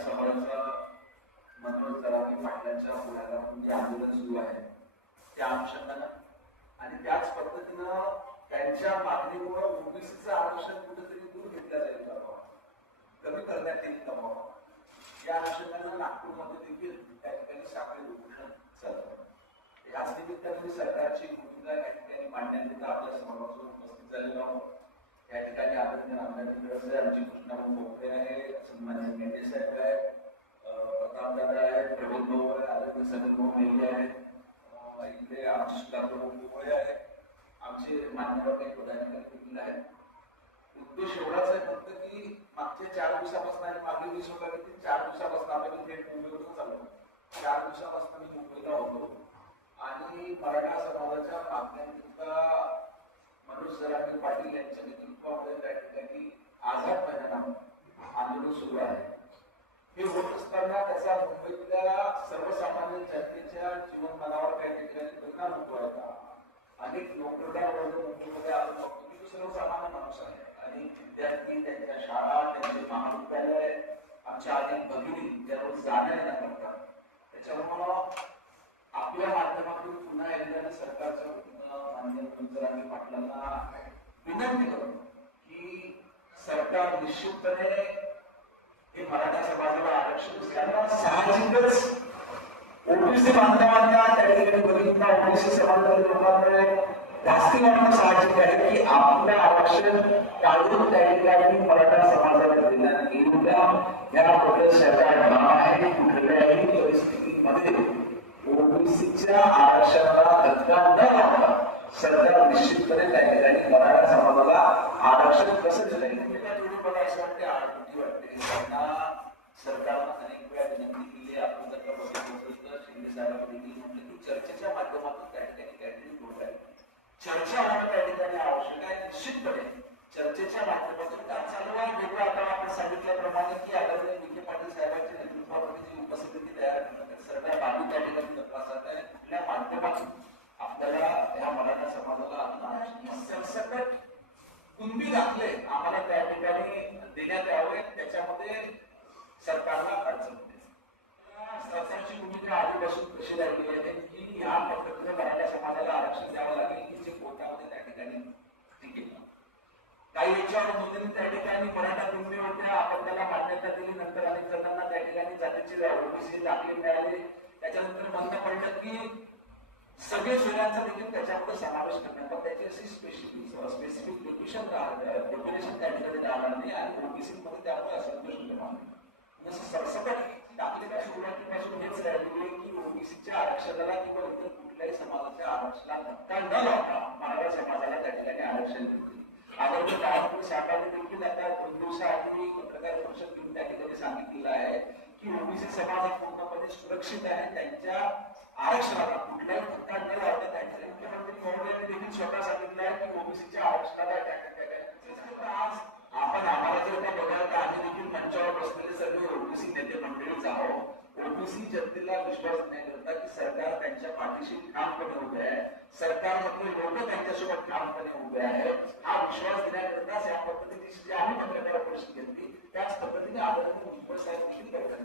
समाजाचा मनोज जरांगे पाटलांच्या पुढाकारातून जे आंदोलन सुरू आहे त्या अनुषंगानं आणि त्याच पद्धतीनं त्यांच्या मागणीमुळे ओबीसीचं आरक्षण कुठेतरी दूर घेतलं जाईल बाबा? कमी करण्यात येईल का बाबा? या अनुषंगानं नागपूरमध्ये देखील त्या ठिकाणी साखळी उपोषण चालतं याच निमित्ताने सरकारची भूमिका या ठिकाणी मांडण्याकरिता आपल्यासमोर उपस्थित झालेलो आहोत या ठिकाणी आदरणीय आमदार खडसे आमची कृष्णाभाऊ मोकळे आहे सन्मान्य मेंढे साहेब आहे प्रताप दादा आहेत प्रवीण भाऊ आहे आदरणीय समीर भाऊ मेंढे आहे इकडे आमचे सुधाकर भाऊ मोकळे आमचे मान्यवर काही पदाधिकारी देखील आहेत. उद्देश एवढाच आहे फक्त की मागच्या चार दिवसापासून आणि मागील वीस होता की चार दिवसापासून आपण थेट मुंबईवरून चालू चार दिवसापासून मी मुंबईला होतो. आणि मराठा समाजाच्या मागण्यांकरिता मनोज सरांनी पाटील यांच्या नेतृत्वामध्ये त्या ठिकाणी आझाद मैदानात आंदोलन सुरू आहे. हे होत असताना त्याचा मुंबईतल्या सर्वसामान्य जनतेच्या जीवनमानावर काही ठिकाणी परिणाम होतो आहे का? अनेक नोकरदार वर्ग मुंबईमध्ये आपण बघतो की सर्वसामान्य माणूस आहे. आणि विद्यार्थी त्यांच्या शाळा त्यांचे महाविद्यालय आमच्या अनेक भगिनी त्यावर जाण्या येण्या करतात. वतीनं पाटलांना विनंती करतो की सरकार निश्चितपणे हे मराठा समाजाला आरक्षण असल्यानं साहजिकच ओबीसी बांधवांना त्या ठिकाणी बघितलं ओबीसी समाजातील लोकांकडे जास्ती वाटणं साहजिक आहे की आपलं आरक्षण काढून त्या ठिकाणी मराठा समाजाला देण्यात येईल या याबद्दल सरकार ठाम आहे. कुठल्याही परिस्थितीमध्ये ओबीसीच्या आरक्षणाला धक्का न लावता सरकार निश्चितपणे त्या ठिकाणी मराठा समाजाला आरक्षण कसं दिलं मला असं वाटते वाटते त्यांना सरकारनं अनेक वेळा विनंती केली आपण जर का बघितलं तर शिंदे साहेबांनी म्हटलं की चर्चेच्या माध्यमातून त्या ठिकाणी काहीतरी आहे चर्चा होणं त्या ठिकाणी आवश्यक आहे निश्चितपणे. चर्चेच्या माध्यमातून त्यांचा आता आपण सांगितल्याप्रमाणे की आदरणीय विखे पाटील साहेबांच्या नेतृत्वामध्ये जी उपसमिती तयार करण्यात सगळ्या बाबी त्या ठिकाणी तपासात आहे. माध्यमातून? आपल्याला या मराठा समाजाला आपण सरसकट कुणबी दाखले आम्हाला त्या ठिकाणी देण्यात यावे त्याच्यामध्ये सरकारला अडचण होते. सरकारची भूमिका आधीपासून कशी राहिली आहे की या पद्धतीने मराठा समाजाला आरक्षण द्यावं लागेल की जे कोर्टामध्ये त्या ठिकाणी टिकेल. काही याच्यावर नोंदणी त्या ठिकाणी मराठा कुणबी होत्या आपण त्याला मान्यता दिली नंतर अनेक जणांना त्या ठिकाणी जातीचे ओबीसी दाखले मिळाले. त्याच्यानंतर बंद पडलं की सगळे शहरांचा देखील त्याच्यामध्ये समावेश करण्यात पण त्याची अशी स्पेसिफिक स्पेसिफिक डेफिनेशन पॉप्युलेशन त्या ठिकाणी राहणार नाही आणि ओबीसी मध्ये त्यामुळे असंतोष निर्माण जसं सरसकट टाकलेल्या सुरुवातीपासून हेच राहिले की ओबीसीच्या आरक्षणाला किंवा इतर कुठल्याही समाजाच्या आरक्षणाला धक्का न लावता मराठा समाजाला त्या ठिकाणी आरक्षण मिळते आदरणीय बाळापूर साहेबांनी देखील आता दोन दिवसाआधी पत्रकार परिषद घेऊन त्या ठिकाणी सांगितलेलं आहे की ओबीसी समाज हा पूर्णपणे सुरक्षित आहे. त्यांच्या आरक्षणाला कुठल्याही धक्का न लावता त्यांच्या मुख्यमंत्री महोदयांनी देखील स्वतः सांगितलं आहे की ओबीसीच्या आरक्षणाला त्या ठिकाणी आज आपण आम्हाला जर का बघायला तर आम्ही देखील मंचावर बसलेले सर्व ओबीसी नेते मंडळीच आहोत. ओबीसी जनतेला विश्वास नाही करता की सरकार त्यांच्या पाठीशी ठामपणे उभे आहे. सरकारमधले लोक त्यांच्यासोबत ठामपणे उभे आहेत. हा विश्वास देण्याकरताच या पद्धतीची जी आम्ही पत्रकार परिषद घेतली त्याच पद्धतीने आदरणीय मुंबई साहेब देखील करतात.